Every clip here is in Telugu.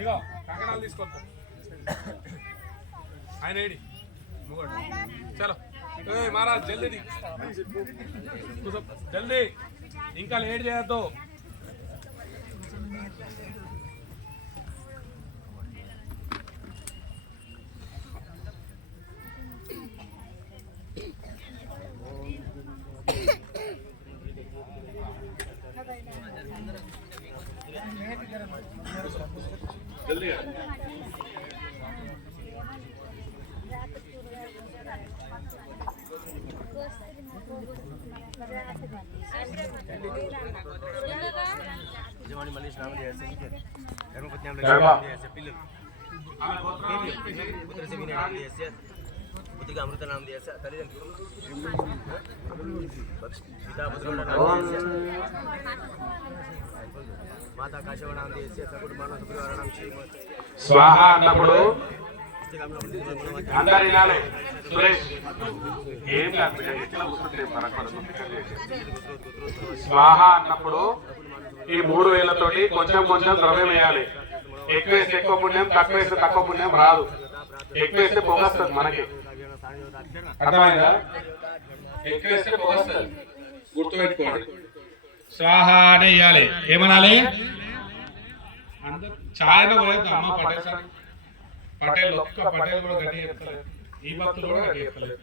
ఇగో కంకణాలు తీసుకొద్దాం. ఆయన ఏడి? చలో. ఏ మహారాజ్ జల్దీ జల్దీ. ఇంకా లేట్ చేయొద్దు. బుద్ధిగా అమృత నామం చేస్తే తల్లిదండ్రులు పితాపుత్రుల నామం చేస్తే మాతా కాశవ నామం చేస్తే సకుటుంబాలను సుఖవారణం చేయమని స్వాహ అన్నప్పుడు అందరు వినాలి సురేష్ ఏం కాదు ఎట్లా కూర్చుంటే మనకు స్వాహ అన్నప్పుడు ఈ మూడు వేలతోటి కొంచెం కొంచెం ద్రవ్యం వేయాలి. ఎక్కువ వేస్తే ఎక్కువ పుణ్యం తక్కువ వేస్తే తక్కువ పుణ్యం రాదు. ఎక్కువ వేస్తే పొగస్తుంది మనకి. అర్థమైందా? ఎక్కువ వేస్తే పొగస్తుంది. గుర్తుపెట్టుకోండి. స్వాహ అనే వేయాలి ఏమనాలి? అందరు ఛాయలో పోయేది అమ్మ పటేల్ పటేల్ ఒక్క పటేల్ కూడా గట్టి చెప్తలేదు. ఈ భక్తులు కూడా గట్టి చెప్తలేదు.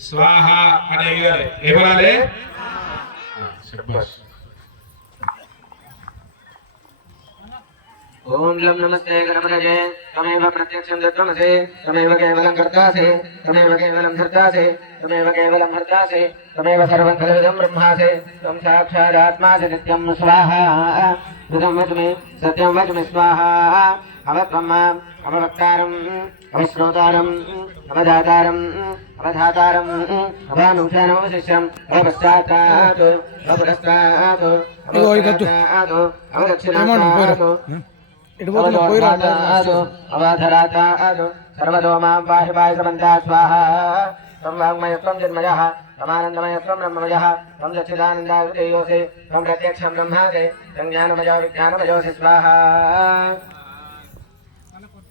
స్వాహ అని ఏమనాలి శభాష్. ఓం లం నమస్తే గణపతయే తమేవ ప్రత్యక్షం దత్వమసి తమేవ కేవలం కర్తాసి తమేవ కేవలం ధర్తాసి తమేవ కేవలం హర్తాసి తమేవ సర్వం ఖలిదం బ్రహ్మాసి త్వం సాక్షాదాత్మాసి నిత్యం స్వాహా. ఋతం వచమి సత్యం వచమి స్వాహా. అవత్వం అమవక్తారం అమశ్రోతారం అమదాతారం అమధాతారం అమానుషానమశిష్యం అమపశ్చాత్తాతు అమపురస్తాతు అమదక్షిణాతు అమదక్షిణాతు అమదోరాతాతు అవాధరాతాతు సర్వదోమాం పాహి పాహి సమంతా స్వాహ త్వం వాङ्मयत्वं जन्मजः समानन्दमयत्वं ब्रह्ममजः त्वं सच्चिदानन्दावृतेयोऽसि त्वं प्रत्यक्षं ब्रह्मासि ज्ञानमयो विज्ञानमयोऽसि स्वाहा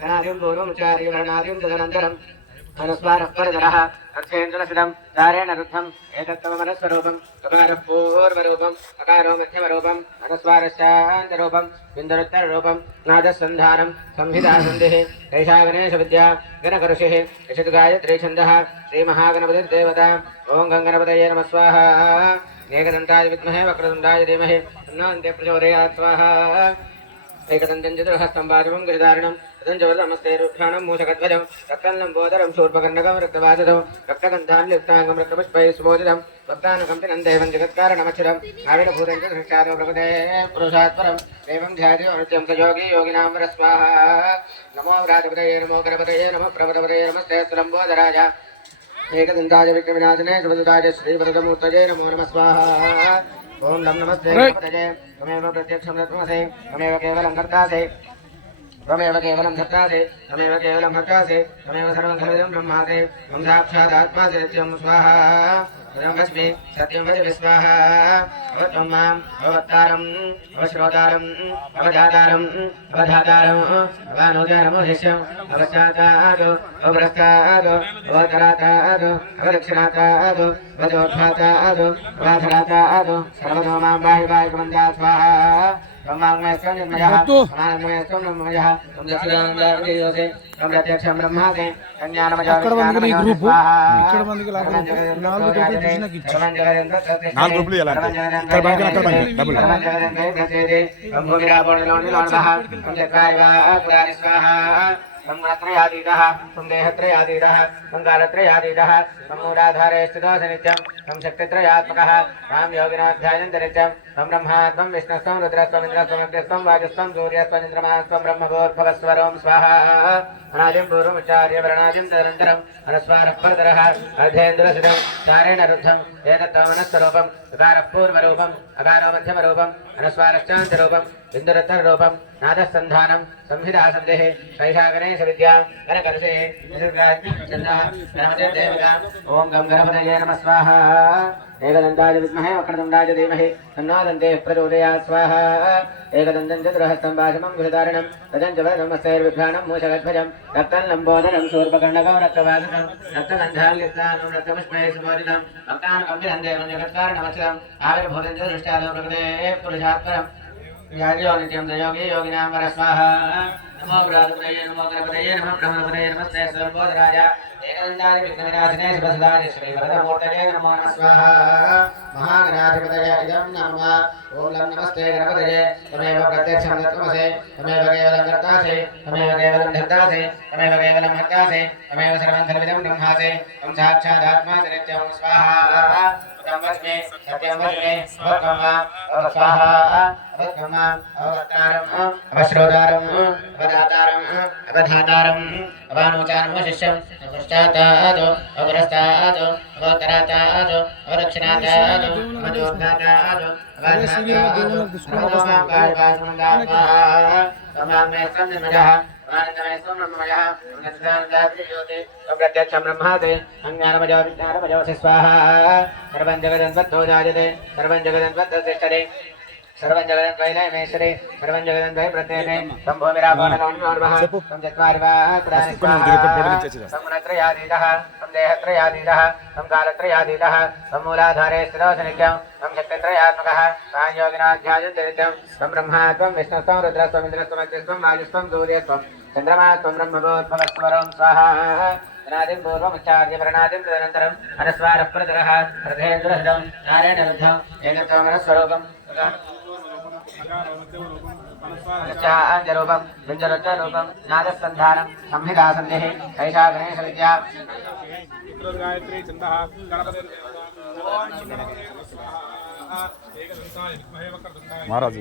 गणादिं पूर्वमुचार्य गणादिं तदनन्तरम् अनुस्वारः परतरः अर्थेन्द्रसिदं दारेण रुद्धम् एतत्तमनस्वरूपम् अकारः पूर्वरूपम् अकारो मध्यमरूपम् अनुस्वारश्चान्तरूपम् बिन्दुरुत्तररूपम् नादसन्धानम् संहितासन्धिः एषा गणेशविद्या गणकऋषिः यशतु गायत्री छन्दः श्रीमहागणपतिर्देवता ॐ गङ्गणपतये नमः स्वाहा एकदन्ताय विद्महे वक्रतुण्डाय धीमहि तन्नो प्रचोदयात् स्वाहा एकदन्तं चतुर्हस्तं वाजवं गजधारणं నమస్కైరుక్షాణం మూషకధ్వజం రక్తలంబోదరం శూర్పకర్ణకం రక్తవాసదం రక్తగంధాం లిప్తాంగం రక్తపుష్పై సుబోధితం భక్తానుకంపి నందైవం జగత్కారణమచరం నావిన భూరంగ కృష్ణాదో ప్రకృతే పురుషాత్పరం ఏం ధ్యాతి అనుత్యం సయోగి యోగినాం రస్మాహ నమో రాజపదయే నమో గణపతయే నమ ప్రపదపదయే నమస్తేశ్వరంబోధరాజ ఏకదంతాయ విఘ్నవినాశనే శుభదుతాయ శ్రీవరదమూర్తయే నమో నమ స్వాహ ఓం నమస్తే ప్రత్యక్షం నమస్తే కేవలం కర్తాసే त्वमेव केवलं भक्तासे त्वमेव केवलं भक्तासे, त्वमेव सर्वं खलुदं ब्रह्मासे, त्वं साक्षादात्मासि नित्यं स्वाहा तदमस्मि सत्यं वदमि माम् भवत्तारम् अवश्रोतारम् अवधातारम् अवधातारम् अवानोजानमोहिष्यम् अवश्चातात् अवभ्रष्टात् अवतरातात् अवदक्षिणातात् अवदोद्धातात् अवाधरातात् सर्वतो माँ वाहि वाहि स्वाहा। సంగ్రత్రయాదీడః సందేహత్రయాదీడః సంకాలత్రయాదీడః సంమూలాధారే స్థితో సనిత్యం సంశక్తిత్రయాత్మకः రామ్ యోగినాధ్యాయంత నిత్యం त्वं ब्रह्मात्मं विष्णुस्त्वं रुद्रस्त्वम् इन्द्रस्त्वम् अग्निस्त्वं वायुस्त्वं सूर्यस्त्वं चन्द्रमास्त्वं ब्रह्मभूर्भवस्वरं स्वाहा अनादिं पूर्वमुच्चार्य वर्णादिं तदनन्तरम् अनुस्वारः परतरः अर्धेन्द्रसिदं चारेण रुद्धम् एतत्त्वमनस्वरूपम् अकारः पूर्वरूपम् अकारो मध्यमरूपम् अनुस्वारश्चान्तरूपम् बिन्दुरुत्तररूपम् नादस्सन्धानं संहितासन्धिः शैषा गणेशविद्या गणकर्षे चन्द्रः गणपते देविका ॐ गं गणपतये नमः स्वाहा एकदन्ताय विद्महे वक्रतुण्डाय धीमहि तन्नो प्रचोदयात् स्वाहा एकदन्तं चतुरहस्तं वाचमं घृतारणं रजं च वरदं हस्तैर्विभ्राणं मूषगध्वजं रक्तं लम्बोदरं शूर्पकर्णकं पुरुषात्परम्। वरस्वाहा नमो नमस्ते गणपतये। तमेव प्रत्यक्षं दत्तमसे। तमेव केवलं कर्तासि तमेव केवलं तमेव केवलं तमेव सर्वं त्वं साक्षादात्मा स्वाहा। ब्रह्मज्ञे सत्यमज्ञे ब्रह्म अवस्वाहा अवब्रह्म अवक्तारम् अवश्रोदारम् अवधातारम् अवधातारम् अवानुचारमशिष्यम् अपृष्टात् अपरस्तात् अवतरात् अवदक्षिणात् अवदोर्घात् अवधातात् सर्वमाङ्गाल्पासङ्गात्मः समामे सन्निमजः प्रत्यक्षं ब्रह्माते अज्ञानमजो विज्ञानमजोऽसि स्वाहा सर्वं जगदन्वद्धो जायते सर्वं जगदन्वद्धतिष्ठते सर्वं जगदन्वैलयमेश्वरे सर्वं जगदन्वै प्रत्येते शम्भो विरापाणकौण्योर्वः तं चत्वारिवाः पुराणि स्वाहा समुनत्रयाधीतः तं देहत्रयाधीतः तं कालत्रयाधीतः तं मूलाधारे स्थितोऽसनित्यं तं शक्तित्रयात्मकः तां योगिनाध्यायन्ते नित्यं तं ब्रह्मा त्वं विष्णुस्त्वं रुद्रस्त्वम् इन्द्रस्त्वम् अग्निस्त्वं वायुस्त्वं सूर्यस्त्वं चन्द्रमा त्वं ब्रह्मभूत्भवस्वरं स्वाहा अनादिं पूर्वमुच्चार्य वर्णादिं तदनन्तरम् अनुस्वारः प्रतरः हृदयेन्द्रहृदं नारेण चाजरूपं विञ्जरुचरूपं नादसन्धानं संहितासन्धिः कैशा गणेशविद्या महाराज